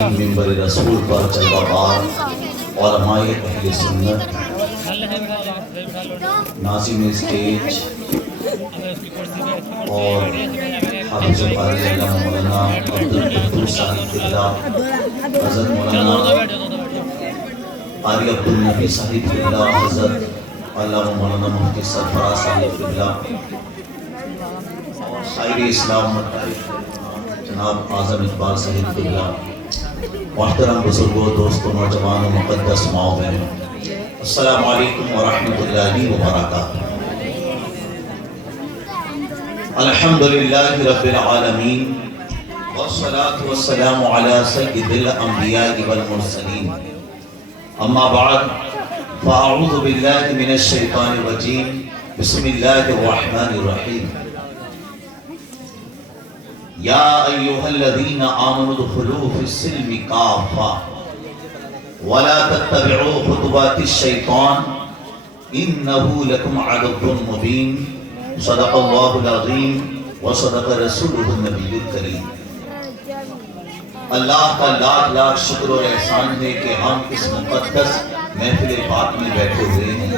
منبر رسول پر جلوہ بار علماء اہل سنت، ناظم اسٹیج اور حافظ قاری علامہ مولانا عبدالقدوس صاحب قبلہ، حضرت مولانا قاری عبدالنبی صاحب قبلہ، حضرت علامہ مولانا مفتی سرفراز صاحب قبلہ، شاعر اسلام مطلب جناب اعظم اقبال صاحب قبلہ، محترم بزرگوں، دوستوں، نوجوانوں، مقدس ماؤں بہنوں، السلام علیکم ورحمۃ اللہ وبرکاتہ۔ الحمدللہ رب العالمین والصلاة والسلام علی سید الانبیاء والمرسلین، اما بعد فاعوذ باللہ من الشیطان الرجیم، بسم اللہ الرحمن الرحیم۔ یا ایہا الذین آمنوا ادخلوا فی السلم کافہ ولا تتبعوا خطوات الشیطان انہ لکم عدو مبین، صدق اللہ العظیم وصدق رسولہ النبی الکریم۔ اللہ کا لاکھ لاکھ شکر اور احسان ہے کہ ہم اس مقدس محفل پاک میں بیٹھے ہوئے ہیں۔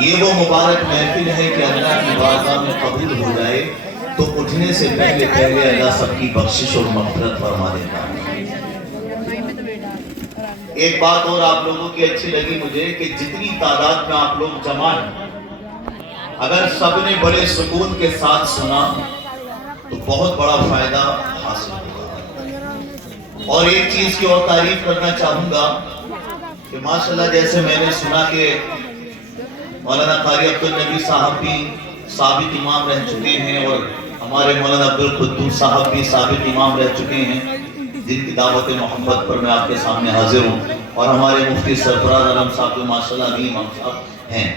یہ وہ مبارک محفل ہے کہ اللہ کی بارگاہ میں قبول ہو جائے تو اٹھنے سے پہلے اللہ سب کی بخشش اور مغفرت فرما دیتا ہے۔ ایک بات اور آپ لوگوں کی اچھی لگی مجھے کہ جتنی تعداد میں آپ لوگ جمع ہیں، اگر سب نے بڑے سکون کے ساتھ سنا تو بہت بڑا فائدہ حاصل ہوگا۔ اور ایک چیز کی اور تعریف کرنا چاہوں گا کہ ماشاءاللہ جیسے میں نے سنا کہ مولانا قاری عبدالنبی صاحب بھی ثابت امام رہ چکے ہیں اور ہمارے مولانا عبدالقدوس صاحب بھی ثابت امام رہ چکے ہیں، جن کی دعوت محمد پر میں آپ کے سامنے حاضر ہوں، اور ہمارے مفتی سرفراز عالم صاحب جو ماشاءاللہ ابھی امام صاحب ہیں۔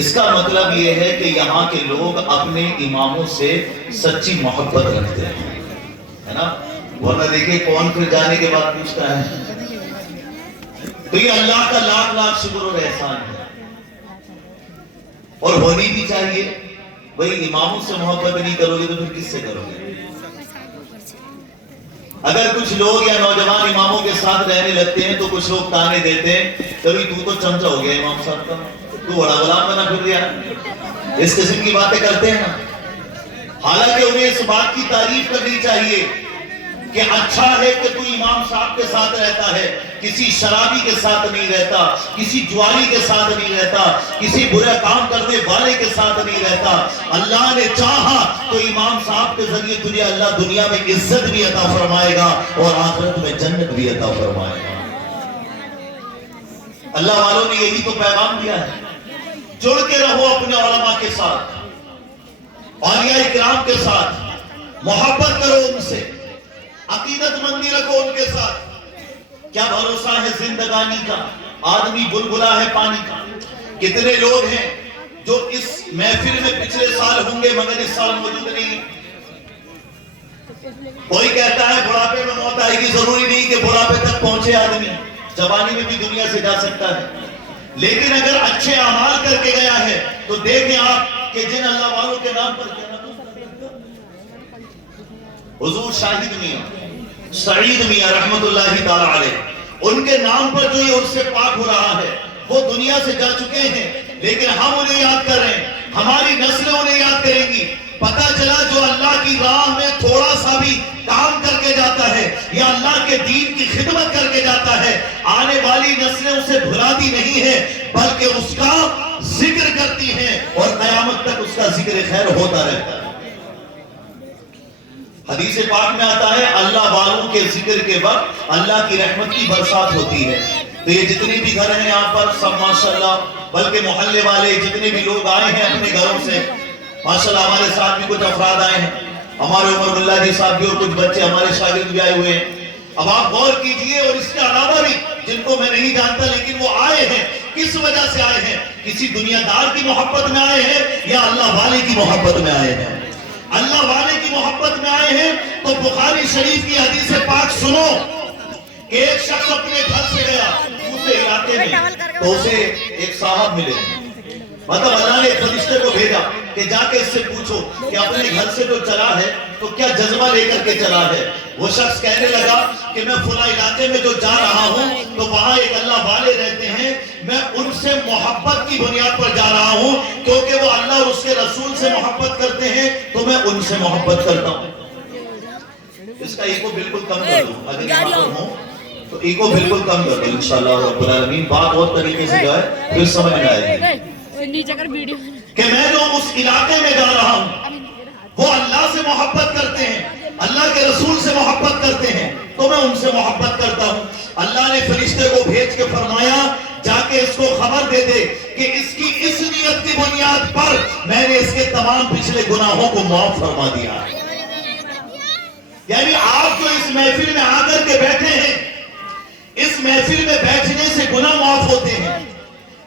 اس کا مطلب یہ ہے کہ یہاں کے لوگ اپنے اماموں سے سچی محبت رکھتے ہیں، ہے نا؟ ورنہ دیکھیں کون پھر جانے کے بعد پوچھتا ہے۔ تو یہ اللہ کا لاکھ لاکھ شکر اور احسان ہے، اور ہونی بھی چاہیے۔ وہی اماموں سے محبت نہیں کرو گے تو پھر کس سے کرو گے؟ اگر کچھ لوگ یا نوجوان اماموں کے ساتھ رہنے لگتے ہیں تو کچھ لوگ تانے دیتے ہیں، کبھی تو چمچہ ہو گیا امام صاحب کا، تو بڑا غلام بنا پھر دیا، اس قسم کی باتیں کرتے ہیں نا۔ حالانکہ انہیں اس بات کی تعریف کرنی چاہیے کہ اچھا ہے کہ تو امام صاحب کے ساتھ رہتا ہے، کسی شرابی کے ساتھ نہیں رہتا، کسی جواری کے ساتھ نہیں رہتا، کسی برا کام کرنے والے کے ساتھ نہیں رہتا۔ اللہ نے چاہا تو امام صاحب کے ذریعے تجھے اللہ دنیا میں عزت بھی عطا فرمائے گا اور آخرت میں جنت بھی عطا فرمائے گا۔ اللہ والوں نے یہی تو پیغام دیا ہے، جڑ کے رہو اپنے علماء کے ساتھ، اولیاء اکرام کے ساتھ، محبت کرو ان سے، عقیدت مندی رکھو ان کے ساتھ۔ کیا بھروسہ ہے زندگانی کا؟ آدمی بلبلا ہے پانی کا۔ کتنے لوگ ہیں جو اس محفل میں پچھلے سال ہوں گے مگر اس سال موجود نہیں۔ کوئی کہتا ہے بڑھاپے میں موت آئے گی، ضروری نہیں کہ بڑھاپے تک پہنچے آدمی، جوانی میں بھی دنیا سے جا سکتا ہے۔ لیکن اگر اچھے اعمال کر کے گیا ہے تو دیکھیں آپ کہ جن اللہ والوں کے نام پر حضور شاہد میاں، سعید میاں رحمت اللہ تعالی علیہ، ان کے نام پر جو یہ ان سے پاک ہو رہا ہے، وہ دنیا سے جا چکے ہیں لیکن ہم انہیں یاد کر رہے ہیں، ہماری نسلیں انہیں یاد کریں گی۔ پتہ چلا جو اللہ کی راہ میں تھوڑا سا بھی کام کر کے جاتا ہے یا اللہ کے دین کی خدمت کر کے جاتا ہے، آنے والی نسلیں اسے بھلاتی نہیں ہیں بلکہ اس کا ذکر کرتی ہیں اور قیامت تک اس کا ذکر خیر ہوتا رہتا ہے۔ حدیث پاک میں آتا ہے اللہ والوں کے ذکر کے وقت اللہ کی رحمت کی برسات ہوتی ہے۔ تو یہ جتنے بھی گھر ہیں یہاں پر سب ماشاءاللہ، بلکہ محلے والے جتنے بھی لوگ آئے ہیں اپنے گھروں سے، ماشاءاللہ ہمارے ساتھ بھی کچھ افراد آئے ہیں، ہمارے عمر اللہ جی صاحب بھی اور کچھ بچے ہمارے شاگرد بھی آئے ہوئے ہیں۔ اب آپ غور کیجئے، اور اس کے علاوہ بھی جن کو میں نہیں جانتا لیکن وہ آئے ہیں، کس وجہ سے آئے ہیں؟ کسی دنیا دار کی محبت میں آئے ہیں یا اللہ والے کی محبت میں آئے ہیں؟ اللہ والے کی محبت میں آئے ہیں تو بخاری شریف کی حدیث پاک سنو کہ ایک شخص اپنے گھر سے گیا دوسرے علاقے میں، تو اسے ایک صاحب ملے، مطلب اللہ نے ایک فرشتے کو بھیجا کہ جا کے اس سے پوچھو کہ اپنے گھر سے جو چلا ہے تو کیا جذبہ لے کر کے چلا ہے. وہ شخص کہنے لگا کہ میں فلاں علاقے میں جو جا رہا ہوں تو وہاں ایک اللہ والے رہتے ہیں, میں ان سے محبت کی بنیاد پر جا رہا ہوں کیونکہ وہ اللہ اور اس کے رسول سے محبت کرتے ہیں تو میں ان سے محبت کرتا ہوں. اس کا ایگو بالکل کم کر دو, اگر یہاں پر ہوں تو ایگو بالکل کم کر دو انشاءاللہ رب العالمین. بات بہت طریقے سے جو ہے پھر سمجھ میں آئے گی کہ میں جو اس علاقے میں جا رہا ہوں وہ اللہ سے محبت کرتے ہیں, اللہ کے رسول سے محبت کرتے ہیں تو میں ان سے محبت کرتا ہوں. اللہ نے فرشتے کو بھیج کے فرمایا جا کے اس کو خبر دے دے کہ اس کی اس نیت کی بنیاد پر میں نے اس کے تمام پچھلے گناہوں کو معاف فرما دیا. یعنی آپ جو اس محفل میں آ کر کے بیٹھے ہیں, اس محفل میں بیٹھنے سے گناہ معاف ہوتے ہیں,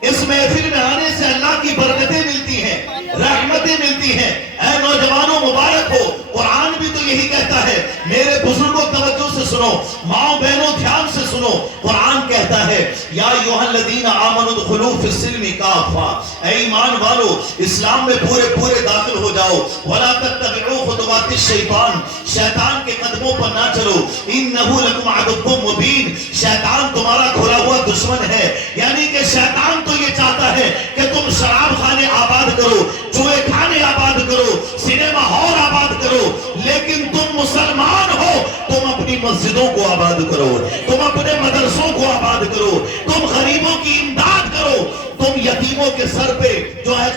اس محفل میں آنے سے اللہ کی برکتیں ملتی ہیں, رحمتیں ملتی ہیں. اے نوجوانوں مبارک ہو, قرآن بھی تو یہی کہتا ہے. میرے بزرگوں توجہ سے سنو, ماؤں بہنوں دھیان سے سنو. قرآن کہتا ہے یا ایھا الذین آمنوا ادخلوا فی السلم کافہ, اے ایمان والو اسلام میں پورے داخل ہو جاؤ. ولا تتبعوا خطوات الشیطان, شیطان کے قدموں پر نہ چلو. انہ لکم عدو مبین, شیطان تمہارا کھلا ہوا دشمن ہے. یعنی کہ شیطان تو یہ چاہتا ہے کہ تم شراب خانے آباد کرو, جوئے کھانے آباد کرو, سینما ہال آباد کرو, لیکن تم مسلمان ہو, تم اپنی مسجدوں کو آباد کرو, تم اپنے مدرسوں کو آباد کرو, تم غریبوں کی امداد کرو, تم یتیموں کے سر پہ جو ہے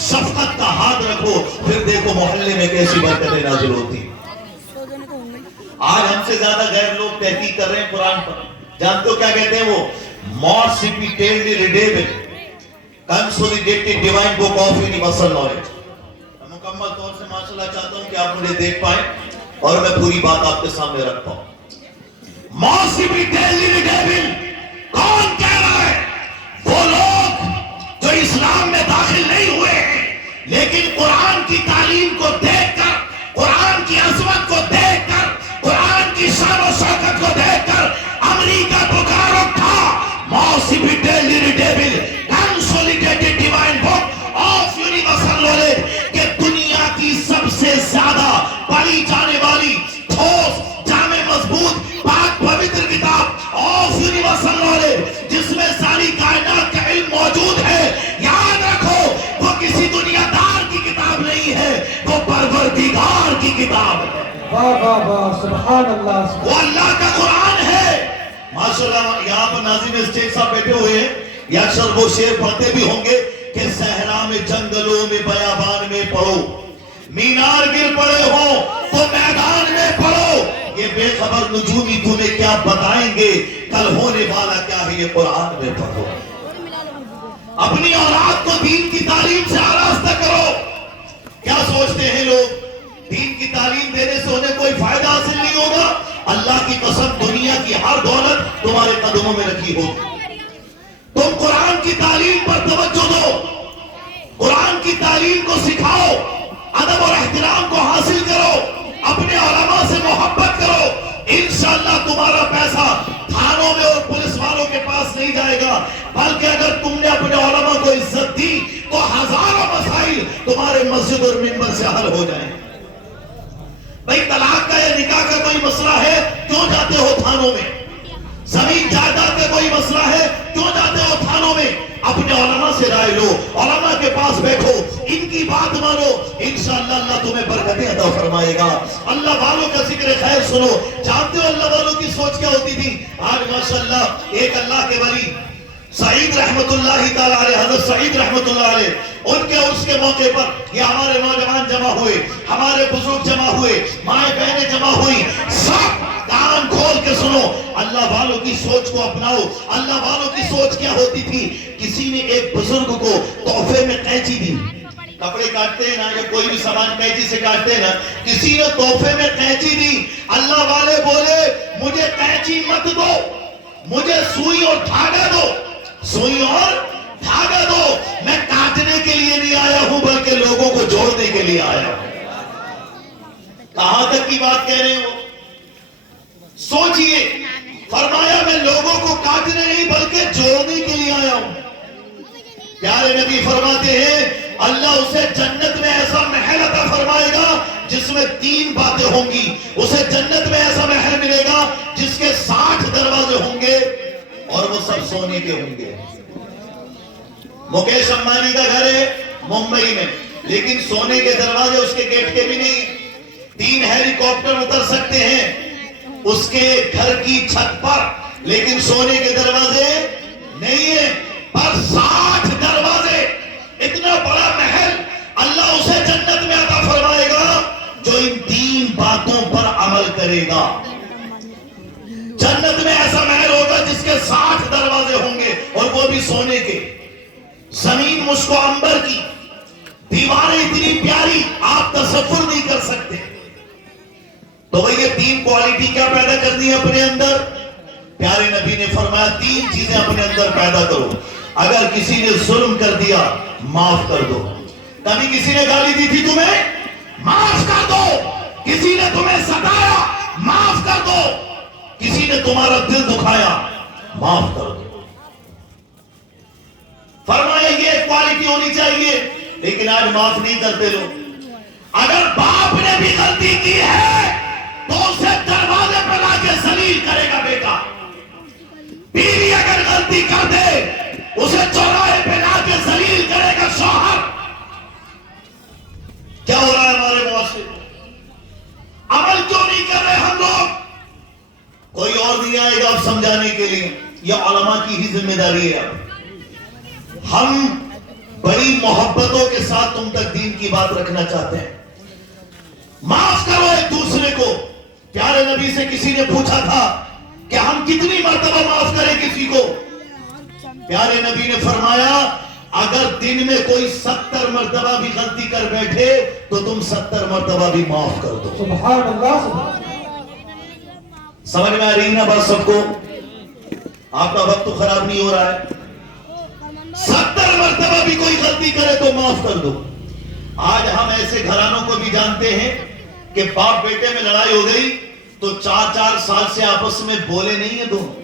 شفقت کا ہاتھ رکھو. پھر دیکھو محلے میں کیسی برکتیں نازل ہوتی. آج ہم سے زیادہ غیر لوگ تحقیق کر رہے ہیں قرآن پر. جانتے ہو کیا کہتے ہیں وہ؟ Most repeatedly readable consolidated divine book of universal knowledge. مکمل طور سے ماشاءاللہ چاہتا ہوں کہ آپ مجھے دیکھ پائیں اور میں پوری بات آپ کے سامنے رکھ پاؤں. Most repeatedly readable کون کہہ رہا ہے؟ وہ لوگ جو اسلام میں داخل نہیں ہوئے ہیں لیکن قرآن کی تعلیم کو دیکھ کر, قرآن کی عظمت کو دیکھ کر, قرآن کی شان و شوکت کو دیکھ کر امریکہ پکار اٹھا. Most-repeatedly readable consolidated divine book of universal knowledge, کہ دنیا کی سب سے زیادہ پڑھی جانے والی ٹھوس, جامع, مضبوط, پاک پوتر کتاب of universal knowledge جس میں ساری کائنات کا علم موجود ہے. یاد رکھو وہ کسی دنیا دار کی کتاب نہیں ہے, وہ پروردگار کی کتاب ہے. واہ واہ واہ, سبحان اللہ. وہ اللہ کا قرآن ہے. ماشاءاللہ یہاں پر ناظرین اسٹیج صاحب بیٹھے ہوئے ہیں, یہ اکثر وہ شعر پڑھتے بھی ہوں گے کہ صحرا میں, جنگلوں میں, بیابان میں پڑھو, مینار گر پڑے ہو تو میدان میں پڑھو. یہ بے خبر نجومی تمہیں کیا بتائیں گے, کل ہونے والا کیا ہے یہ قرآن میں پڑھو. اپنی اولاد کو دین کی تعلیم سے آراستہ کرو. کیا سوچتے ہیں لوگ دین کی تعلیم دینے سے انہیں کوئی فائدہ حاصل نہیں ہوگا؟ اللہ کی قسم دنیا کی ہر دولت تمہارے قدموں میں رکھی ہوگی. تم قرآن کی تعلیم پر توجہ دو, قرآن کی تعلیم کو سکھاؤ, ادب اور احترام کو حاصل کرو, اپنے علماء سے محبت کرو. انشاءاللہ تمہارا پیسہ تھانوں میں اور پولیس والوں کے پاس نہیں جائے گا, بلکہ اگر تم نے اپنے علماء کو عزت دی تو ہزاروں مسائل تمہارے مسجد اور منبر سے حل ہو جائیں. بھئی طلاق کا یا نکاح کا کوئی مسئلہ ہے, کیوں جاتے ہو تھانوں میں؟ زمین جائیداد کا کوئی مسئلہ ہے, کیوں جاتے ہو تھانوں میں؟ اپنے علماء سے رائے لو, علماء کے پاس بیٹھو, ان کی بات مانو, انشاءاللہ اللہ تمہیں برکتیں عطا فرمائے گا. اللہ والوں کا ذکر خیر سنو. جانتے ہو اللہ والوں کی سوچ کیا ہوتی تھی؟ آج ماشاءاللہ ایک اللہ کے ولی سعید رحمت اللہ تعالیٰ علیہ, حضرت سعید رحمت اللہ علیہ, ان کے اس کے موقع پر یہ ہمارے نوجوان جمع ہوئے, ہمارے بزرگ جمع ہوئے, مائیں بہنیں جمع ہوئی. سب کان کھول کے سنو, اللہ والوں کی سوچ کو اپناؤ. اللہ والوں کی سوچ کیا ہوتی تھی؟ کسی نے ایک بزرگ کو تحفے میں قینچی دی, کپڑے کاٹتے ہیں نا یا کوئی بھی سامان قینچی سے کاٹتے ہیں نا, کسی نے تحفے میں قینچی دی. اللہ والے بولے مجھے قینچی مت دو, مجھے سوئی اور دھاگا دو, سوئی اور دھاگا دو. میں کاٹنے کے لیے نہیں آیا ہوں بلکہ لوگوں کو جوڑنے کے لیے آیا ہوں. کہاں تک کی بات کہہ رہے ہو؟ سوچئے, فرمایا میں لوگوں کو کاٹنے نہیں بلکہ جوڑنے کے لیے آیا ہوں. پیارے نبی فرماتے ہیں اللہ اسے جنت میں ایسا محل عطا فرمائے گا جس میں 3 باتیں ہوں گی. اسے جنت میں ایسا محل ملے گا جس کے 60 دروازے ہوں گے اور وہ سب سونے کے ہوں گے. مکیش امبانی کا گھر ہے ممبئی میں، لیکن سونے کے دروازے اس کے گیٹ کے بھی نہیں. 3 ہیلی کاپٹر اتر سکتے ہیں اس کے گھر کی چھت پر، لیکن سونے کے دروازے نہیں ہیں. پر 60 دروازے، اتنا بڑا محل اللہ اسے جنت میں عطا فرمائے گا جو ان 3 باتوں پر عمل کرے گا. جنت میں ایسا محل ہوگا جس کے 60 دروازے ہوں گے اور وہ بھی سونے کے. زمین مشک و عنبر کی، دیواریں اتنی پیاری آپ تصور نہیں کر سکتے. تو وہ یہ 3 کوالٹی کیا پیدا کرنی ہے اپنے اندر؟ پیارے نبی نے فرمایا 3 چیزیں اپنے اندر پیدا کرو. اگر کسی نے ظلم کر دیا معاف کر دو. کبھی کسی نے گالی دی تھی تمہیں، معاف کر دو. کسی نے تمہیں ستایا، معاف کر دو. کسی نے تمہارا دل دکھایا، معاف کر دو. فرمایا یہ کوالٹی ہونی چاہیے. لیکن آج معاف نہیں کرتے لوگ. اگر باپ نے بھی غلطی کی ہے تو اسے دروازے پہ لا کے ذلیل کرے گا بیٹا. بیوی اگر غلطی کر دے اسے چوراہے پہ لا کے ذلیل کرے گا شوہر. کیا ہو رہا ہے ہمارے معاشرے میں؟ عمل کیوں نہیں کر رہے ہم لوگ؟ کوئی اور نہیں آئے گا اب سمجھانے کے لیے. یہ علماء کی ہی ذمہ داری ہے. ہم بڑی محبتوں کے ساتھ تم تک دین کی بات رکھنا چاہتے ہیں. معاف کرو ایک دوسرے کو. پیارے نبی سے کسی نے پوچھا تھا کہ ہم کتنی مرتبہ معاف کریں کسی کو؟ پیارے نبی نے فرمایا اگر دن میں کوئی 70 مرتبہ بھی غلطی کر بیٹھے تو تم 70 مرتبہ بھی معاف کر دو. سبحان اللہ. سمجھ میں آ رہی نا بات سب کو؟ آپ کا وقت تو خراب نہیں ہو رہا ہے. 70 مرتبہ بھی کوئی غلطی کرے تو معاف کر دو. آج ہم ایسے گھرانوں کو بھی جانتے ہیں کہ باپ بیٹے میں لڑائی ہو گئی تو 4 سال سے آپس میں بولے نہیں ہیں دونوں.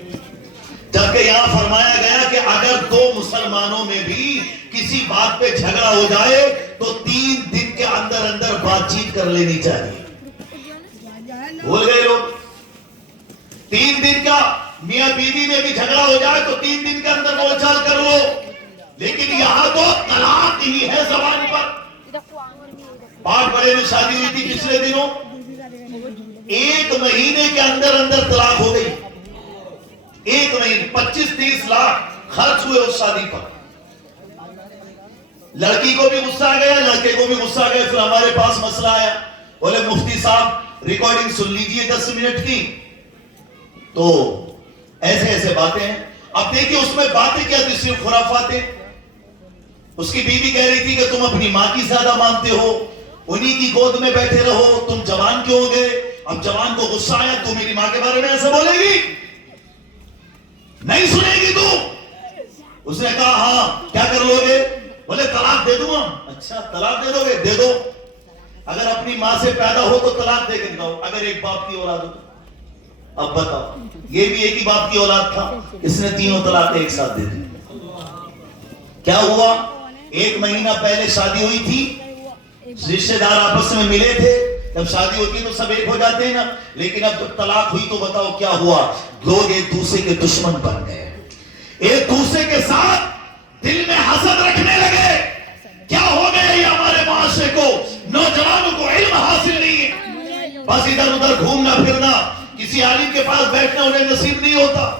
جبکہ یہاں فرمایا گیا کہ اگر 2 مسلمانوں میں بھی کسی بات پہ جھگڑا ہو جائے تو 3 دن کے اندر اندر بات چیت کر لینی چاہیے. بھول گئے لوگ؟ 3 دن کا میاں بیوی میں بھی جھگڑا ہو جائے تو 3 دن کے اندر بول چال کر لو. لیکن یہاں تو طلاق ہی ہے زبان پر. پاٹ بڑے میں شادی ہوئی تھی پچھلے دنوں، 1 مہینے کے اندر اندر طلاق ہو گئی. 1 مہینے 25-30 لاکھ خرچ ہوئے اس شادی پر. لڑکی کو بھی غصہ آ گیا، لڑکے کو بھی غصہ آ گیا. پھر ہمارے پاس مسئلہ آیا، بولے مفتی صاحب ریکارڈنگ سن لیجئے 10 منٹ کی. تو ایسے باتیں ہیں. اب دیکھیں اس میں باتیں کیا تھی؟ صرف خرافاتیں. اس کی بیوی کہہ رہی تھی کہ تم اپنی ماں کی زیادہ مانتے ہو، انہی کی گود میں بیٹھے رہو، تم جوان کیوں ہو گئے؟ اب جوان کو غصہ آیا تو میری ماں کے بارے میں ایسا بولے گی؟ نہیں سنے گی تو؟ اس نے کہا ہاں کیا کر لو گے؟ بولے طلاق دے دوں. ہم اچھا طلاق دے دو گے؟ دے دو. اگر اپنی ماں سے پیدا ہو تو طلاق دے کے دکھاؤ. اگر ایک باپ کی اولاد ہو. اب بتاؤ، یہ بھی ایک ہی باپ کی اولاد تھا، اس نے 3 طلاق ایک ساتھ دے دی. کیا ہوا؟ 1 مہینہ پہلے شادی ہوئی تھی، رشتے دار آپس میں ملے تھے. جب شادی ہوتی ہے تو سب ایک ہو جاتے ہیں نا. لیکن اب جب طلاق ہوئی تو بتاؤ کیا ہوا؟ لوگ ایک دوسرے کے دشمن بن گئے، ایک دوسرے کے ساتھ دل میں حسد رکھنے لگے. کیا ہو گیا یہ ہمارے معاشرے کو؟ نوجوانوں کو علم حاصل نہیں ہے، بس ادھر ادھر گھومنا پھرنا، کسی عالم کے پاس بیٹھنا انہیں نصیب نہیں ہوتا.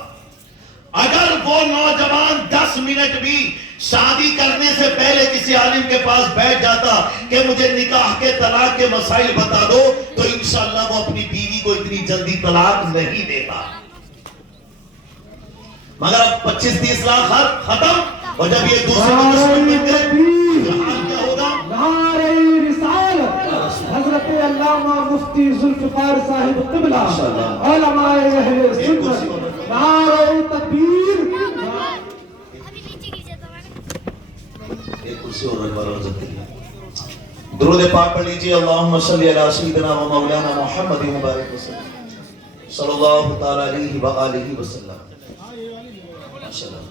اگر وہ نوجوان 10 منٹ بھی شادی کرنے سے پہلے کسی عالم کے پاس بیٹھ جاتا کہ مجھے نکاح کے طلاق کے مسائل بتا دو تو انشاءاللہ وہ اپنی بیوی کو اتنی جلدی طلاق نہیں دیتا. مگر اب 25-30 لاکھ ختم. اور جب یہ دوسرے کو دشمن بن گئے تو حال کیا ہوگا؟ نعرہ رسالت حضرت علامہ مفتی ذوالفقار صاحب قبلہ، علماء اہل سنت، نعرہ تکبیر. ایک کرسی اور رکھوا رہا ہے. درود پاک پڑھ لیجئے. اللہم صلی علی سیدنا و مولانا محمد مبارک وسلم صلی اللہ تعالی علیہ وآلہ وسلم. ماشاءاللہ.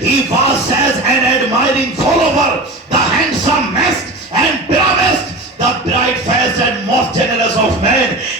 he was as an admiring follower, the handsomest and bravest, the bright-faced and most generous of men,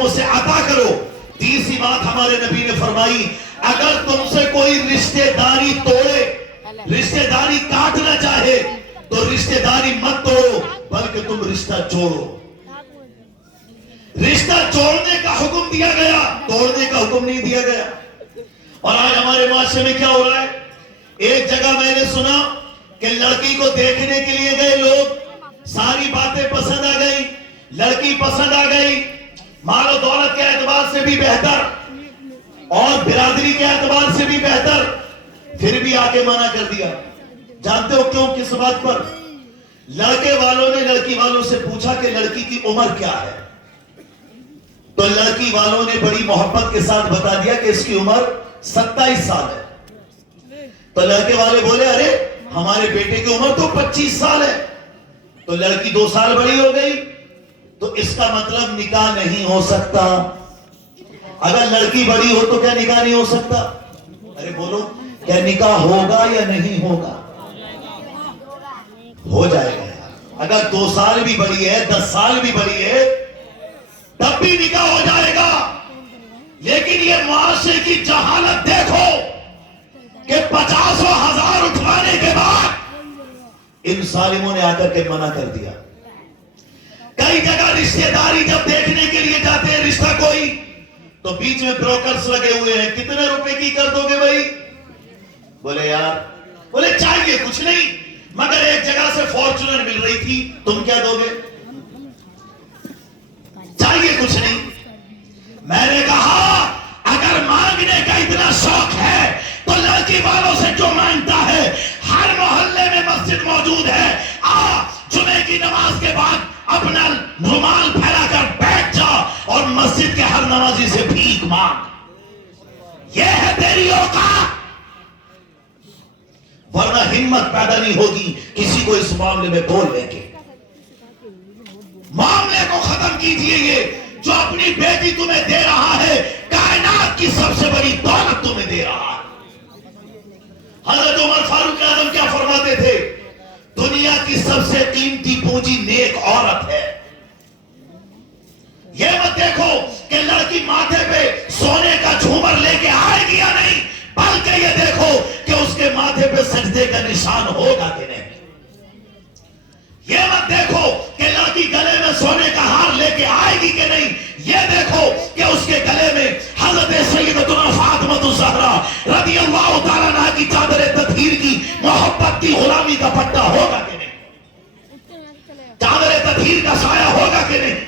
تم اسے عطا کرو. تیسری بات ہمارے نبی نے فرمائی اگر تم سے کوئی رشتہ داری توڑے, رشتہ داری کاٹنا چاہے تو رشتہ داری مت توڑو بلکہ تم رشتہ جوڑو. رشتہ جوڑنے کا حکم دیا گیا, توڑنے کا حکم نہیں دیا گیا. اور آج ہمارے معاشرے میں کیا ہو رہا ہے, ایک جگہ میں نے سنا کہ لڑکی کو دیکھنے کے لیے گئے لوگ, ساری باتیں پسند آ گئی, لڑکی پسند آ گئی, مال و دولت کے اعتبار سے بھی بہتر اور برادری کے اعتبار سے بھی بہتر, پھر بھی آگے منع کر دیا. جانتے ہو کیوں, کس بات پر؟ لڑکے والوں نے لڑکی والوں سے پوچھا کہ لڑکی کی عمر کیا ہے, تو لڑکی والوں نے بڑی محبت کے ساتھ بتا دیا کہ اس کی عمر 27 سال ہے. تو لڑکے والے بولے ارے ہمارے بیٹے کی عمر تو 25 سال ہے. تو لڑکی 2 سال بڑی ہو گئی, تو اس کا مطلب نکاح نہیں ہو سکتا. اگر لڑکی بڑی ہو تو کیا نکاح نہیں ہو سکتا؟ ارے بولو, کیا نکاح ہوگا یا نہیں ہوگا؟ ہو جائے گا. اگر 2 سال بھی بڑی ہے, 10 سال بھی بڑی ہے, تب بھی نکاح ہو جائے گا. لیکن یہ معاشرے کی جہالت دیکھو کہ 50 و 1000 اٹھوانے کے بعد ان ظالموں نے آ کر کے منع کر دیا. کئی جگہ رشتہ داری جب دیکھنے کے لیے جاتے ہیں رشتہ کوئی, تو بیچ میں بروکرز لگے ہوئے ہیں, کتنے روپے کی کر دو گے بھائی؟ بولے یار, بولے چاہیے کچھ نہیں, مگر ایک جگہ سے فارچونر مل رہی تھی, تم کیا دو گے؟ چاہیے کچھ نہیں. میں نے کہا اگر مانگنے کا اتنا شوق ہے تو لڑکی والوں سے جو مانگتا ہے, ہر محلے میں مسجد موجود ہے, جمعے کی نماز کے بعد اپنا رومال پھیلا کر بیٹھ جا اور مسجد کے ہر نمازی سے بھیک مانگ. یہ ہے تیری اوقات, ورنہ ہمت پیدا نہیں ہوگی کسی کو اس معاملے میں بولنے کے. معاملے کو ختم کیجئے. یہ جو اپنی بیٹی تمہیں دے رہا ہے, کائنات کی سب سے بڑی دولت تمہیں دے رہا ہے. حضرت عمر فاروق اعظم کیا فرماتے تھے, دنیا کی سب سے قیمتی پونجی نیک عورت ہے. یہ مت دیکھو کہ لڑکی ماتھے پہ سونے کا جھومر لے کے آئے گی یا نہیں, بلکہ یہ دیکھو کہ اس کے ماتھے پہ سجدے کا نشان ہوگا کہ نہیں. یہ مت دیکھو کہ لڑکی گلے میں سونے کا ہار لے کے آئے گی کہ نہیں, یہ دیکھو کہ اس کے گلے میں حضرت سیدتنا فاطمہ الزہرا رضی اللہ تعالیٰ عنہا کی چادر تطہیر کی محبت کی غلامی کا پٹا ہوگا کہ نہیں, چادر تطہیر کا سایہ ہوگا کہ نہیں.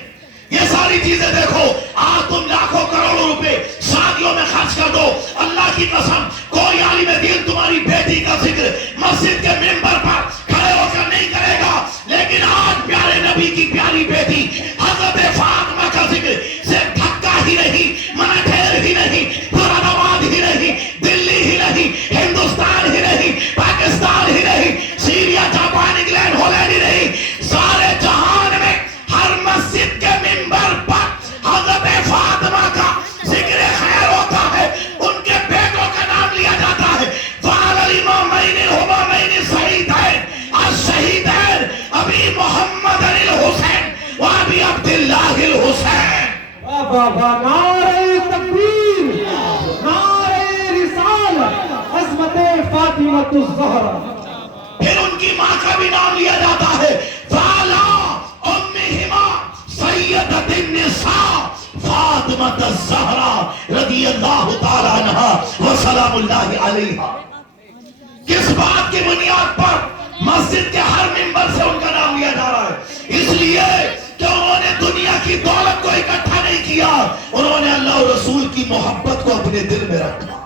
یہ ساری چیزیں دیکھو. آج تم لاکھوں کروڑوں روپے شادیوں میں خرچ کر دو, اللہ کی قسم کوئی عالم دین تمہاری بیٹی کا ذکر مسجد کے ممبر پر کھڑے ہو کر نہیں کرے گا. لیکن آج پیارے نبی کی پیاری بیٹی حضرت فاطمہ کا ذکر صرف ڈھکا ہی نہیں, مناٹھیر ہی نہیں, مراد آباد ہی نہیں, دلی ہی نہیں, ہندوستان ہی نہیں, پاکستان ہی نہیں, سیریا, جاپان, انگلینڈ, ہالینڈ ہی نہیں, سارے جہان میں ہر مسجد کے ممبر پر حضرت فاطمہ کا ذکر خیر ہوتا ہے, ان کے بیٹوں کا نام لیا جاتا ہے. وَعَلَى الْإِمَامَيْنِ الْحُمَامَيْنِ الشَّهِيدَيْنِ الشَّهِيدَيْنِ أَبِي مُحَمَّدٍ الْحُسَيْنِ وَأَبِي عَبْدِ اللَّهِ الْحُسَيْنِ. نعرہ تکبیر, نعرہ رسالت, عظمت فاطمہ الزہرا. پھر ان کی ماں کا بھی نام لیا جاتا ہے, وَعَلَىٰ أُمِّهِمَا سَيِّدَةِ النِّسَاءِ فاطمہ الزہرا رضی اللہ تعالیٰ عنہا وسلام اللہ علیہا. کس بات کی بنیاد پر مسجد کے ہر ممبر سے ان کا نام لیا جا رہا ہے؟ اس لیے کہ انہوں نے دنیا کی دولت کو اکٹھا نہیں کیا, انہوں نے اللہ اور رسول کی محبت کو اپنے دل میں رکھا.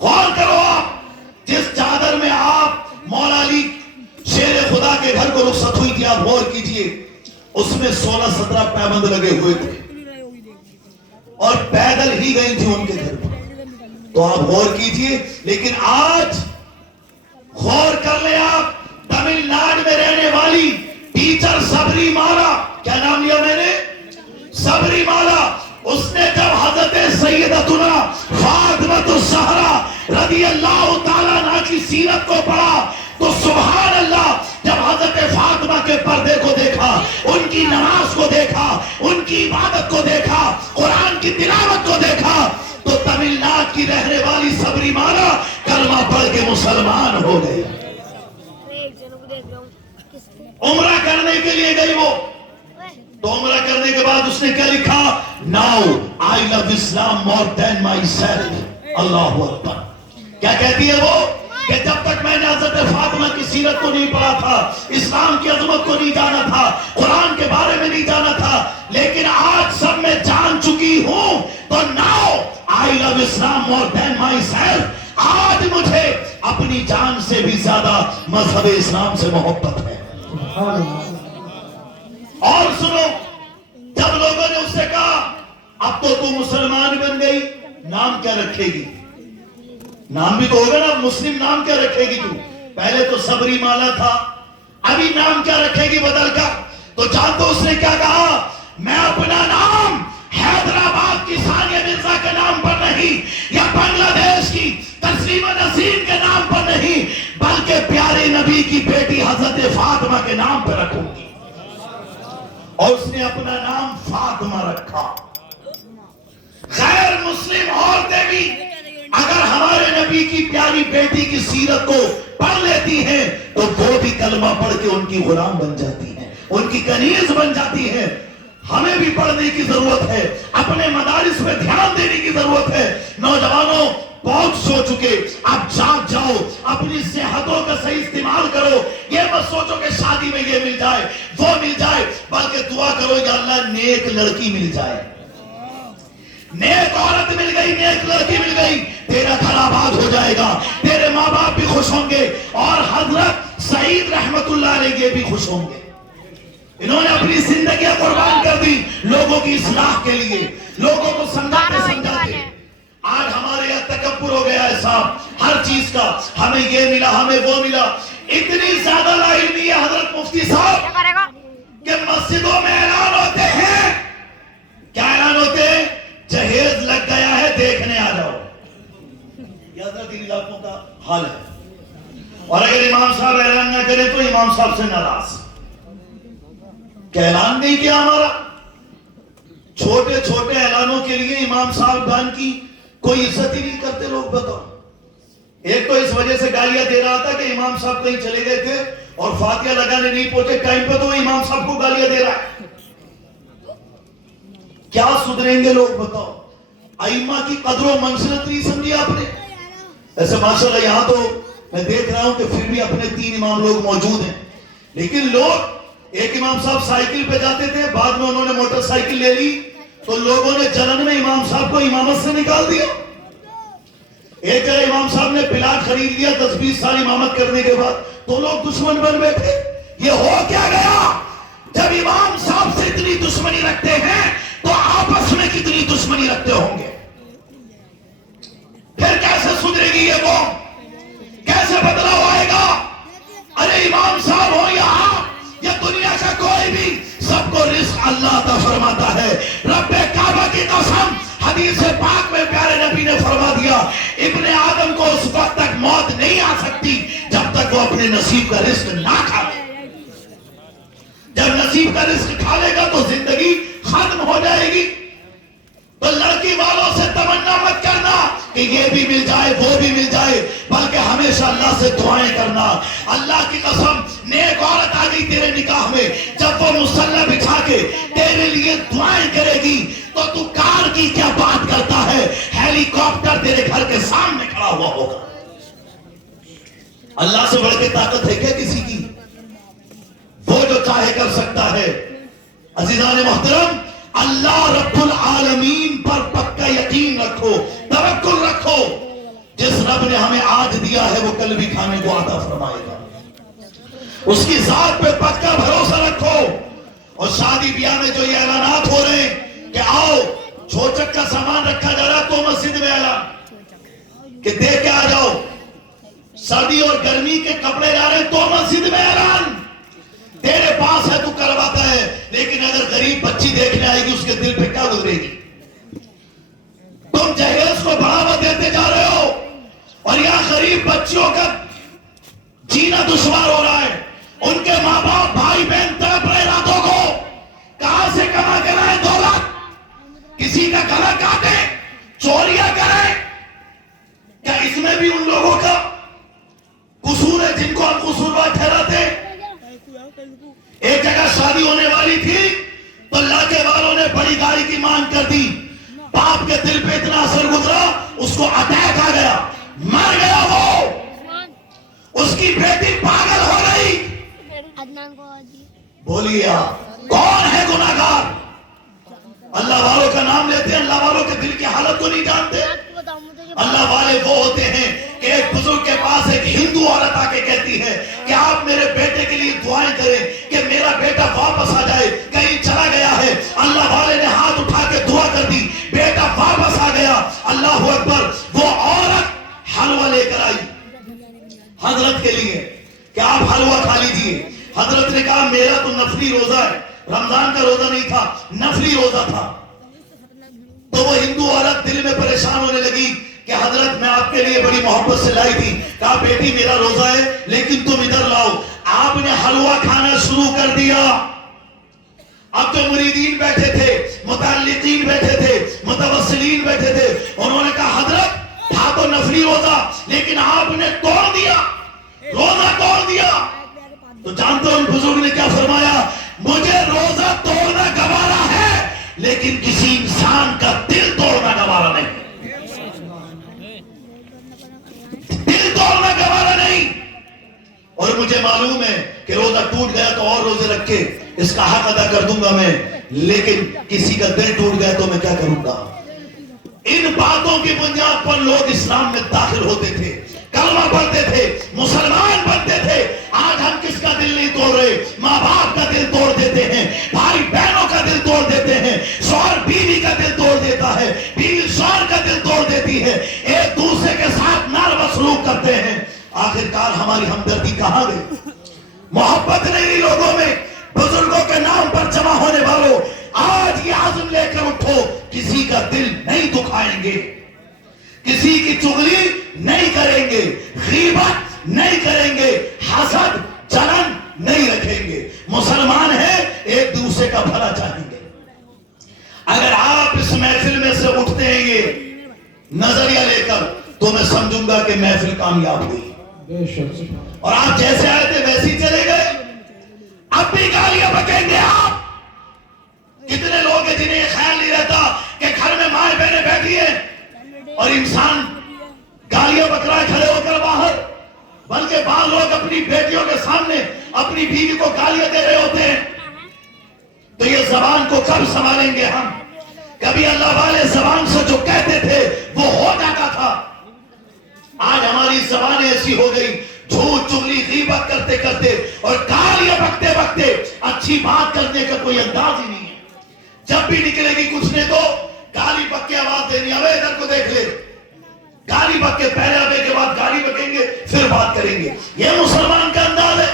غور کرو, آپ جس چادر میں آپ مولا علی شیر خدا کے گھر کو رخصت ہوئی تھی, آپ غور کیجئے, اس میں 16-17 پیبند لگے ہوئے تھے اور پیدل ہی گئی تھی ان کے گھر پر. تو آپ غور کیجئے. لیکن آج غور کر لیں, آپ تمل ناڈو میں رہنے والی ٹیچر سبری مالا, کیا نام لیا میں نے, سبری مالا, اس نے جب حضرت سیدتنا فاطمہ الزہرا رضی اللہ تعالیٰ عنہا کی سیرت کو پڑھا تو سبحان اللہ جب حضرت فاطمہ کے پردے کو دیکھا، ان کی نماز کو دیکھا، ان کی عبادت کو دیکھا، قرآن کی تلاوت کو دیکھا، تو تمل ناڈو کی رہنے والی سبری مالا کلمہ پڑھ کے مسلمان ہو گئی۔ عمرہ کرنے کے لیے گئی وہ، تو عمرہ کرنے کے بعد اس نے کیا لکھا؟ Now I love Islam more than myself۔ اللہ اکبر۔ کیا کہتی ہے وہ؟ کہ جب تک میں نے حضرت فاطمہ کی سیرت کو نہیں پڑھا تھا، اسلام کی عظمت کو نہیں جانا تھا، قرآن کے بارے میں نہیں جانا تھا، لیکن آج سب میں جان چکی ہوں، تو now I love Islam more than myself۔ آج مجھے اپنی جان سے بھی زیادہ مذہب اسلام سے محبت ہے۔ اور سنو، جب لوگوں نے اس سے کہا اب تو تو مسلمان بن گئی، نام کیا رکھے گی؟ نام بھی تو ہوگا نا، مسلم نام کیا رکھے گی تو؟ پہلے تو سبری مالا تھا، ابھی نام کیا رکھے گی بدل کر؟ تو جانتے اس نے کیا کہا؟ میں اپنا نام حیدرآباد کی ثانیہ مرزا کے نام پر نہیں، یا بنگلہ دیش کی تسلیمہ نسیم کے نام پر نہیں، بلکہ پیارے نبی کی بیٹی حضرت فاطمہ کے نام پر رکھوں گی۔ اور اس نے اپنا نام فاطمہ رکھا۔ غیر مسلم عورتیں بھی اگر ہمارے نبی کی پیاری بیٹی کی سیرت کو پڑھ لیتی ہیں تو وہ بھی کلمہ پڑھ کے ان کی غلام بن جاتی ہیں، ان کی کنیز بن جاتی ہیں۔ ہمیں بھی پڑھنے کی ضرورت ہے، اپنے مدارس پہ دھیان دینے کی ضرورت ہے۔ نوجوانوں بہت سو چکے، اب جاگ جاؤ، اپنی صحتوں کا صحیح استعمال کرو۔ یہ مت سوچو کہ شادی میں یہ مل جائے وہ مل جائے، بلکہ دعا کرو کہ اللہ نیک لڑکی مل جائے، نیک عورت مل گئی، نیک لڑکی مل گئی، تیرا گھر آباد ہو جائے گا، تیرے ماں باپ بھی خوش ہوں گے، اور حضرت سعید رحمت اللہ علیہ یہ بھی خوش ہوں گے۔ انہوں نے اپنی زندگیاں قربان کر دی لوگوں کی اصلاح کے لیے، لوگوں کو سمجھاتے سمجھاتے۔ آج ہمارے یہاں تکبر ہو گیا ہے صاحب ہر چیز کا، ہمیں یہ ملا، ہمیں وہ ملا۔ اتنی زیادہ لا علمی ہے حضرت مفتی صاحب کہ مسجدوں میں اعلان ہوتے ہیں، کیا اعلان ہوتے ہیں؟ جہیز لگ گیا ہے، دیکھنے آ جاؤ۔ یہ حضرت ان علاقوں کا حال ہے۔ اور اگر امام صاحب اعلان نہ کرے تو امام صاحب سے ناراض، کہ اعلان نہیں کیا ہمارا۔ چھوٹے چھوٹے اعلانوں کے لیے امام صاحب دان کی کوئی عزت ہی نہیں کرتے لوگ، بتاؤ۔ ایک تو اس وجہ سے گالیاں دے رہا تھا کہ امام صاحب کہیں چلے گئے تھے اور فاتحہ لگانے نہیں پہنچے ٹائم پہ، تو وہ امام صاحب کو گالیاں دے رہا ہے۔ کیا سدھریں گے لوگ، بتاؤ؟ ائمہ کی قدر و منزلت نہیں سمجھی آپ نے؟ ایسے ماشاءاللہ یہاں تو میں دیکھ رہا ہوں کہ پھر بھی اپنے 3 امام لوگ موجود ہیں، لیکن لوگ، ایک امام صاحب سائیکل پہ جاتے تھے، بعد میں انہوں نے موٹر سائیکل لے لی تو لوگوں نے جنن میں امام صاحب کو امامت سے نکال دیا۔ ایک جگہ امام صاحب نے پلاٹ خرید لیا 10-20 سال امامت کرنے کے بعد، تو لوگ دشمن بن بیٹھے۔ یہ ہو کیا گیا؟ جب امام صاحب سے اتنی دشمنی رکھتے ہیں تو آپس میں کتنی دشمنی رکھتے ہوں گے؟ پھر کیسے سدھرے گی یہ قوم؟ کیسے بدلاؤ آئے گا؟ ارے امام صاحب ہو یا آپ یا دنیا کا کوئی بھی، سب کو رزق اللہ عطا فرماتا ہے۔ رب کعبہ کی قسم، حدیث پاک میں پیارے نبی نے فرما دیا، ابن آدم کو اس وقت تک موت نہیں آ سکتی جب تک وہ اپنے نصیب کا رزق نہ کھا لے۔ جب نصیب کا رزق کھا لے گا تو زندگی ختم ہو جائے گی۔ تو لڑکی والوں سے تمنا مت کرنا کہ یہ بھی مل جائے وہ بھی مل جائے، بلکہ ہمیشہ اللہ سے دعائیں کرنا۔ اللہ کی قسم، نیک عورت آ گئی تیرے نکاح میں، جب وہ مصلی بچھا کے تیرے لیے دعائیں کرے گی تو تو کار کی کیا بات کرتا ہے، ہیلی کاپٹر تیرے گھر کے سامنے کھڑا ہوا ہوگا۔ اللہ سے بڑھ کے طاقت ہے کیا کسی کی؟ وہ جو چاہے کر سکتا ہے۔ عزیزان محترم، اللہ رب العالمین پر پکا یقین رکھو، توکل رکھو۔ جس رب نے ہمیں آج دیا ہے وہ کل بھی کھانے کو عطا فرمائے گا، اس کی ذات پہ پکا بھروسہ رکھو۔ اور شادی بیاہ میں جو یہ اعلانات ہو رہے ہیں کہ آؤ چھوچک کا سامان رکھا جا رہا تو مسجد میں اعلان کہ دے کے آ جاؤ، سردی اور گرمی کے کپڑے جا رہے ہیں تو مسجد میں اعلان، تیرے پاس ہے تو کرواتا ہے، لیکن اگر غریب بچی دیکھنے آئے گی اس کے دل پہ کیا گزرے گی؟ تم جہیز کو بڑھاوا دیتے جا رہے ہو اور یہاں غریب بچیوں کا جینا دشوار ہو رہا ہے، ان کے ماں باپ بھائی بہن تڑپ رہے راتوں کو، کہاں سے کما کے لائیں دولت، کسی کا گلا کاٹے، چوریاں کریں، کیا اس میں بھی ان لوگوں کا قصور ہے جن کو ہم قصوروار ٹھہراتے ہیں؟ ایک جگہ شادی ہونے والی تھی تو علاقے والوں نے بڑی گاڑی کی مانگ کر دی، باپ کے دل پہ اتنا اثر گزرا، اس کو اٹیک آ گیا، مر گیا وہ، اس کی بیٹی پاگل ہو گئی۔ بولیے آپ کون ہے گناہگار؟ اللہ والوں کا نام لیتے ہیں، اللہ والوں کے دل کی حالت کو نہیں جانتے۔ اللہ والے وہ ہوتے ہیں کہ ایک بزرگ کے پاس ایک ہندو عورت آ کے کہتی ہے کہ آپ میرے بیٹے کے لیے دعائیں کریں کہ میرا بیٹا واپس آ جائے، کہیں چلا گیا ہے۔ اللہ والے نے ہاتھ اٹھا کے دعا کر دی، بیٹا واپس آ گیا۔ اللہ اکبر۔ وہ عورت حلوہ لے کر آئی حضرت کے لیے کہ آپ حلوہ کھا لیجئے۔ حضرت نے کہا میرا تو نفلی روزہ ہے، رمضان کا روزہ نہیں تھا، نفلی روزہ تھا۔ تو وہ ہندو عورت دل میں پریشان ہونے لگی کہ حضرت میں آپ کے لیے بڑی محبت سے لائی تھی، کہا بیٹی میرا روزہ ہے لیکن تم ادھر لاؤ۔ آپ نے حلوہ کھانا شروع کر دیا۔ اب جو مریدین بیٹھے تھے، متعلقین بیٹھے تھے، متوسلین بیٹھے تھے، انہوں نے کہا حضرت تھا تو نفلی روزہ لیکن آپ نے توڑ دیا، روزہ توڑ دیا۔ تو جانتے ہو ان بزرگ نے کیا فرمایا؟ مجھے روزہ توڑنا گوارا ہے لیکن کسی انسان کا دل توڑنا گوارا نہیں، دل توڑنا گوارا نہیں۔ اور مجھے معلوم ہے کہ روزہ ٹوٹ گیا تو اور روزے رکھ کے اس کا حق ادا کر دوں گا میں، لیکن کسی کا دل ٹوٹ گیا تو میں کیا کروں گا؟ ان باتوں کی بنیاد پر لوگ اسلام میں داخل ہوتے تھے، کلمہ پڑھتے تھے، مسلمان بنتے تھے۔ آج ہم کس کا دل نہیں توڑ رہے؟ ماں باپ کا دل توڑ دیتے ہیں، بھائی بہنوں کا دل توڑ دیتے ہیں، شوہر بیوی کا دل توڑ دیتا ہے، بیوی شوہر کا دل توڑ دیتی ہے، ایک دوسرے کے ساتھ ناروا سلوک کرتے ہیں۔ آخرکار ہماری ہمدردی کہاں گئی؟ محبت نہیں لوگوں میں۔ بزرگوں کے نام پر جمع ہونے والوں، آج یہ عزم لے کر اٹھو، کسی کا دل نہیں دکھائیں گے، کسی کی چغلی نہیں کریں گے، غیبت نہیں کریں گے، حسد جلن نہیں رکھیں گے۔ مسلمان ہیں، ایک دوسرے کا بھلا چاہیں گے۔ اگر آپ اس محفل میں سے اٹھتے ہیں یہ نظریہ لے کر تو میں سمجھوں گا کہ محفل کامیاب ہوئی، اور آپ جیسے آئے تھے ویسے ہی چلے گئے۔ اب بھی گالیاں بکیں گے آپ۔ کتنے لوگ ہیں جنہیں یہ خیال نہیں رہتا کہ گھر میں مائیں بہنیں بیٹھی ہیں اور انسان گالیاں بک رہا ہے کھڑے ہو کر باہر، بلکہ بعض لوگ اپنی بیٹیوں کے سامنے اپنی بیوی کو گالیاں دے رہے ہوتے ہیں۔ تو یہ زبان کو کب سنبھالیں گے ہم؟ کبھی اللہ والے زبان سے جو کہتے تھے وہ ہو جاتا تھا۔ آج ہماری زبان ایسی ہو گئی، جھوٹ چغلی غیبت کرتے کرتے اور گالیاں بکتے بکتے اچھی بات کرنے کا کوئی انداز ہی نہیں ہے۔ جب بھی نکلے گی کچھ نے تو گالی بک کے آواز دینی، ابے ادھر کو دیکھ لے، گالی بک کے پہلے ابے کے بعد گالی بکیں گے پھر بات کریں گے۔ یہ مسلمان کا انداز ہے۔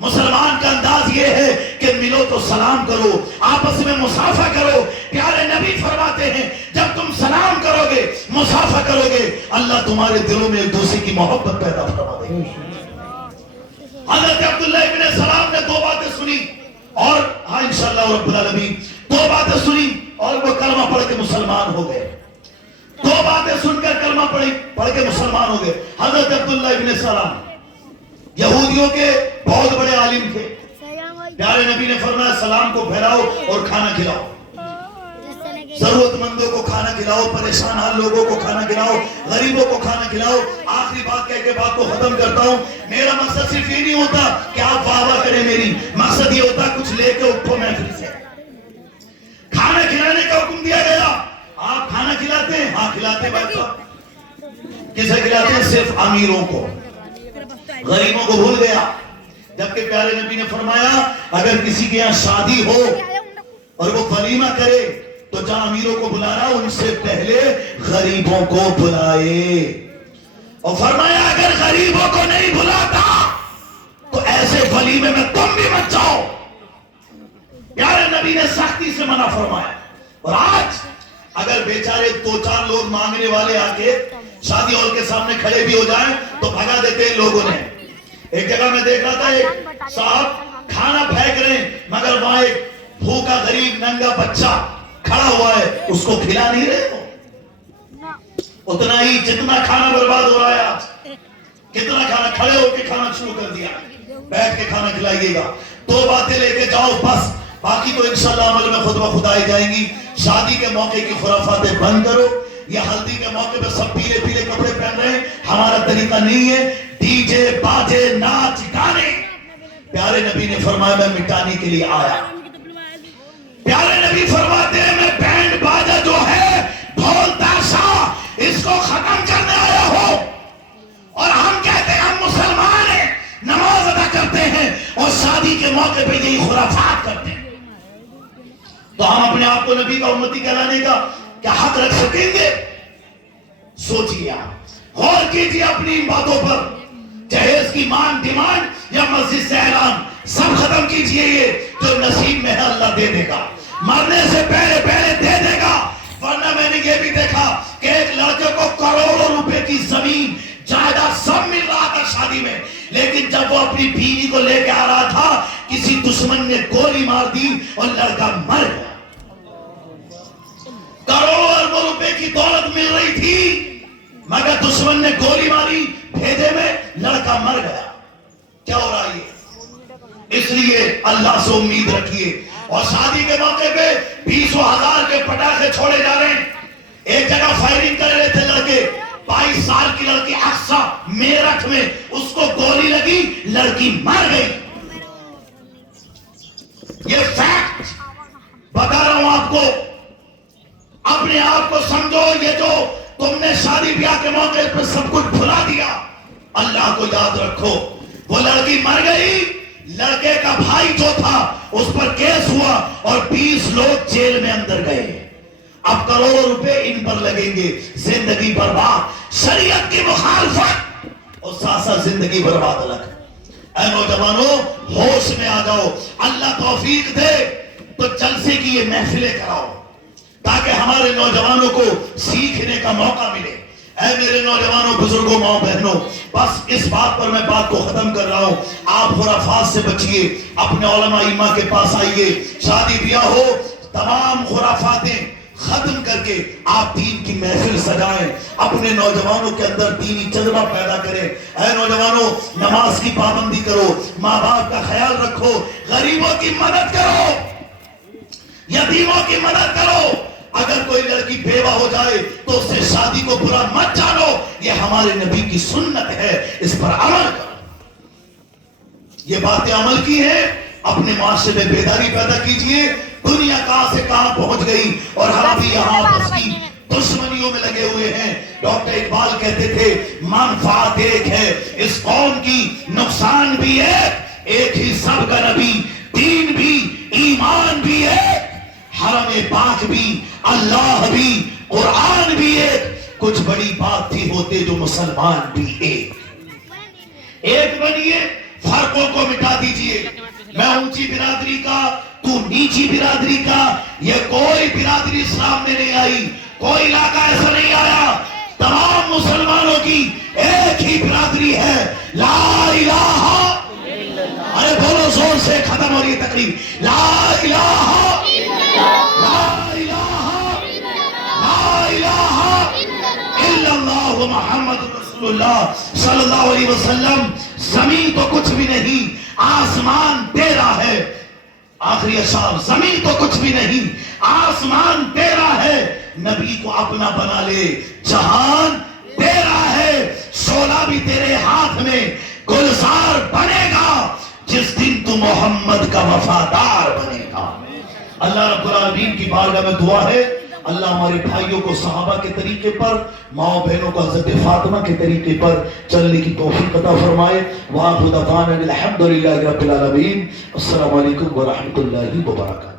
مسلمان کا انداز یہ ہے کہ ملو تو سلام کرو، آپس میں مصافحہ کرو۔ پیارے نبی فرماتے ہیں جب تم سلام کرو گے، مصافحہ کرو گے، اللہ تمہارے دلوں میں ایک دوسرے کی محبت پیدا فرما دے گا۔ حضرت عبداللہ ابن سلام نے دو باتیں سنی اور ہاں انشاءاللہ رب العالمین دو باتیں سنی اور وہ کلمہ پڑھ کے مسلمان ہو گئے۔ دو باتیں سن کر کلمہ پڑھ کے مسلمان ہو گئے۔ حضرت عبداللہ ابن سلام یہودیوں کے بہت بڑے عالم تھے۔ پیارے نبی نے فرمایا سلام کو پھیلاؤ اور کھانا کھلاؤ، ضرورت مندوں کو کھانا کھلاؤ، پریشان حال لوگوں کو کھانا کھلاؤ، غریبوں کو کھانا کھلاؤ۔ آخری بات کہہ کے بات کو ختم کرتا ہوں۔ میرا مقصد صرف یہ نہیں ہوتا کہ آپ واہ واہ کریں میری، مقصد یہ ہوتا کچھ لے کے اٹھو محفل سے۔ کھانا کھلانے کا حکم دیا گیا۔ آپ کھانا کھلاتے ہیں؟ ہاں کھلاتے ہیں بھائی صاحب۔ کسے کھلاتے ہیں؟ صرف امیروں کو، غریبوں کو بھول گیا۔ جبکہ پیارے نبی نے فرمایا اگر کسی کے یہاں شادی ہو اور وہ ولیمہ کرے تو جہاں امیروں کو بلا رہا ان سے پہلے غریبوں کو بلائے، اور فرمایا اگر غریبوں کو نہیں بلاتا تو ایسے ولیمے میں تم بھی مت جاؤ۔ پیارے نبی نے سختی سے منع فرمایا۔ اور آج اگر بیچارے دو چار لوگ مانگنے والے آ کے شادی ہال کے سامنے کھڑے بھی ہو جائیں تو بھگا دیتے ہیں لوگوں نے۔ ایک جگہ میں دیکھ رہا تھا ایک صاحب کھانا پھینک رہے ہیں مگر وہاں ایک بھوکا غریب ننگا بچہ کھڑا ہوا ہے, اس کو کھلا نہیں رہے ہو. اتنا ہی جتنا کھانا برباد ہو رہا ہے آج, کتنا کھانا کھڑے ہو کے کھانا شروع کر دیا, بیٹھ کے کھانا کھلائیے گا. 2 باتیں لے کے جاؤ بس, باقی تو انشاءاللہ عمل میں خود بخود آئی جائیں گی. شادی کے موقع کی خرافاتیں بند کرو. یہ ہلدی کے موقع پہ سب پیلے پیلے کپڑے پہن رہے ہیں, ہمارا طریقہ نہیں ہے. ڈی جے باجے ناچ گانے, پیارے نبی نے فرمایا میں مٹانے کے لیے آیا. پیارے نبی فرماتے ہیں میں بینڈ باجا جو ہے ڈھول تاشا اس کو ختم کرنے آیا ہوں. اور ہم کہتے ہیں ہم مسلمان ہیں, نماز ادا کرتے ہیں اور شادی کے موقع پہ یہی خرافات کرتے ہیں. تو ہم اپنے آپ کو نبی کا امتی کہلانے کا کیا حق رکھ سکیں گے؟ سوچئے آپ, غور کیجئے اپنی ان باتوں پر. جہیز کی ڈیمانڈ یا مسجد سے اعلان سب ختم کیجئے. یہ جو نصیب میں ہے اللہ دے دے گا, مرنے سے پہلے پہلے دے دے گا. ورنہ میں نے یہ بھی دیکھا کہ ایک لڑکے کو کروڑوں روپے کی زمین جائیداد سب مل رہا تھا شادی میں, لیکن جب وہ اپنی بیوی کو لے کے آ رہا تھا کسی دشمن نے گولی مار دی اور لڑکا مر گیا. کروڑوں اربوں روپے کی دولت مل رہی تھی مگر دشمن نے گولی ماری, بھیجے میں لڑکا مر گیا. کیا ہو رہا ہے؟ اس لیے اللہ سے امید رکھیے. اور شادی کے موقع پہ 20,000 کے پٹاخے چھوڑے جا رہے ہیں. ایک جگہ فائرنگ کر رہے تھے لڑکے, 22 سال کی لڑکی اقصا میرٹھ میں, اس کو گولی لگی, لڑکی مر گئی. یہ فیکٹ بتا رہا ہوں آپ کو, اپنے آپ کو سمجھو. یہ جو تم نے شادی بیاہ کے موقع پر سب کچھ بھلا دیا, اللہ کو یاد رکھو. وہ لڑکی مر گئی, لڑکے کا بھائی جو تھا اس پر کیس ہوا اور 20 لوگ جیل میں اندر گئے. اب کروڑوں روپے ان پر لگیں گے, زندگی برباد, شریعت کی مخالفت اور ساتھ ساتھ زندگی برباد الگ. اے نوجوانوں ہوش میں آ جاؤ. اللہ توفیق دے تو جلسے کی یہ محفلیں کراؤ تاکہ ہمارے نوجوانوں کو سیکھنے کا موقع ملے. اے میرے نوجوانوں, بزرگوں, ماں بہنوں, بس اس بات پر میں بات کو ختم کر رہا ہوں. آپ خرافات سے بچیے, اپنے علماء ائمہ کے پاس آئیے. شادی بیاہ ہو, تمام خرافاتیں ختم کر کے آپ دین کی محفل سجائیں, اپنے نوجوانوں کے اندر دینی جذبہ پیدا کریں. اے نوجوانوں, نماز کی پابندی کرو, ماں باپ کا خیال رکھو, غریبوں کی مدد کرو, یتیموں کی مدد کرو. اگر کوئی لڑکی بیوہ ہو جائے تو اس سے شادی کو برا مت جانو, یہ ہمارے نبی کی سنت ہے, اس پر عمل کرو. یہ باتیں عمل کی ہیں, اپنے معاشرے میں بیداری پیدا کیجئے. دنیا کہاں سے کہاں پہنچ گئی اور ہم ابھی یہاں آپس کی دشمنیوں میں لگے ہوئے ہیں. ڈاکٹر اقبال کہتے تھے منفعت ایک ہے اس قوم کی, نقصان بھی ایک ہی سب کا نبی, دین بھی ایمان بھی ایک, حرم پاک بھی اللہ بھی قرآن بھی ایک, کچھ بڑی بات تھی ہوتے جو مسلمان بھی ایک. ایک بنیے, فرقوں کو مٹا دیجئے. میں اونچی برادری کا, تو نیچی برادری کا, یہ کوئی برادری اسلام میں نہیں آئی, کوئی علاقہ ایسا نہیں آیا. تمام مسلمانوں کی ایک ہی برادری ہے, لا الہ. ارے بولو زور سے, ختم ہو رہی ہے تقریب. لا الہ, لا الہ, لا الہ الا اللہ محمد رسول اللہ صلی اللہ علیہ وسلم. زمین تو کچھ بھی نہیں, آسمان تیرا ہے. آخری اشعار, زمین تو کچھ بھی نہیں, آسمان تیرا ہے. نبی کو اپنا بنا لے, جہان تیرا ہے. شعلہ بھی تیرے ہاتھ میں گلزار بنے گا جس دن تو محمد کا وفادار بنے گا. اللہ رب العالمین کی بارگاہ میں دعا ہے, اللہ ہمارے بھائیوں کو صحابہ کے طریقے پر, ماں بہنوں کو حضرت فاطمہ کے طریقے پر چلنے کی توفیق عطا فرمائے. وآخر دعوانا الحمدللہ رب العالمین. السلام علیکم ورحمۃ اللہ وبرکاتہ.